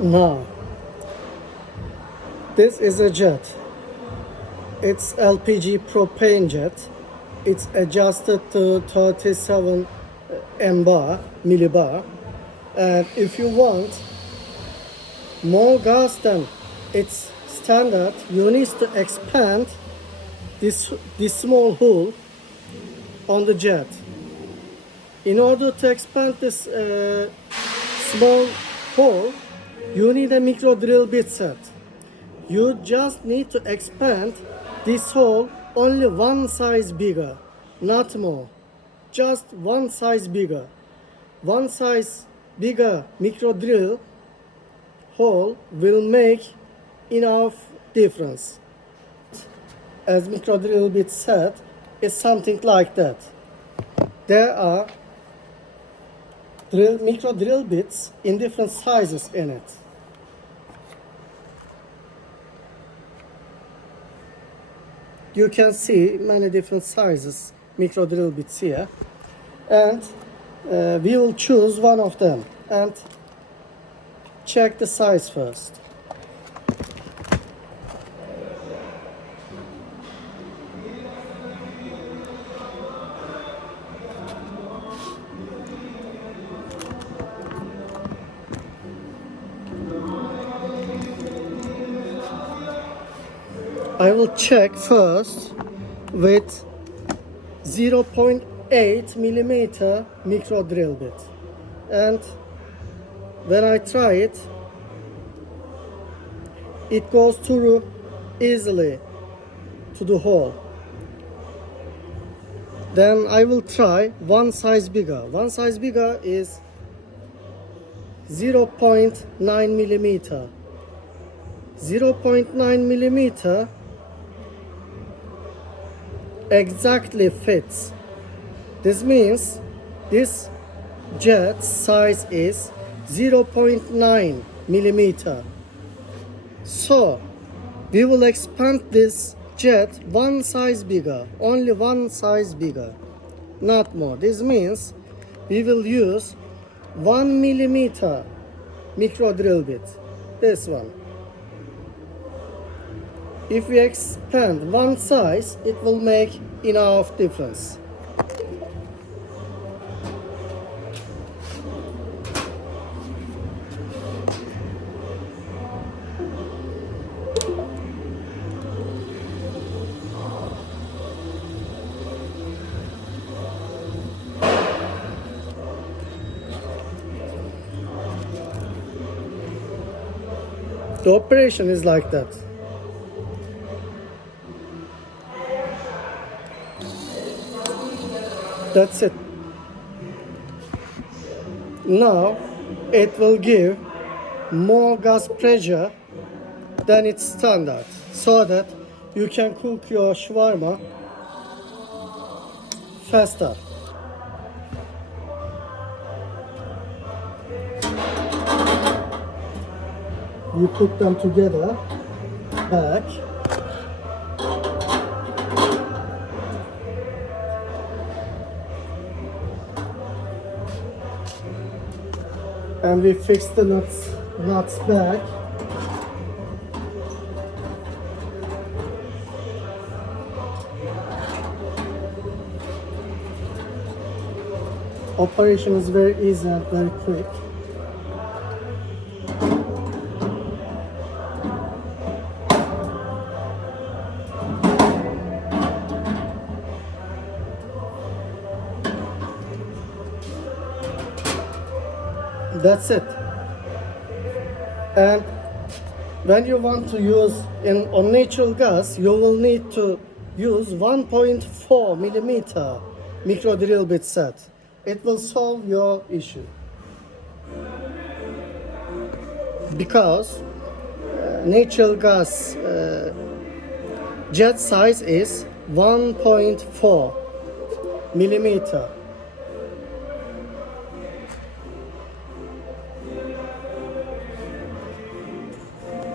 Now, this is a jet. It's LPG propane jet. It's adjusted to 37 millibar. And if you want more gas than its standard, you need to expand this small hole on the jet. In order to expand this small hole, you need a micro drill bit set. You just need to expand this hole only one size bigger, not more. Just one size bigger. One size bigger micro drill hole will make enough difference. As micro drill bit set is something like that. There are micro drill bits in different sizes in it. You can see many different sizes micro drill bits here, and we will choose one of them and check the size first. I will check first with 0.8 millimeter micro drill bit, and when I try it, it goes through easily to the hole. Then I will try one size bigger. One size bigger is 0.9 millimeter. 0.9 millimeter exactly fits. This means this jet size is 0.9 millimeter. So we will expand this jet one size bigger, only one size bigger, not more. This means we will use 1 millimeter micro drill bit, this one. If we expand one size, it will make enough difference. The operation is like that. That's it. Now it will give more gas pressure then it's standard, so that you can cook your shawarma faster. You put them together back. And we fix the nuts back. Operation is very easy and very quick. That's it. And when you want to use on natural gas, you will need to use 1.4 millimeter micro drill bit set. It will solve your issue. Because natural gas jet size is 1.4 millimeter.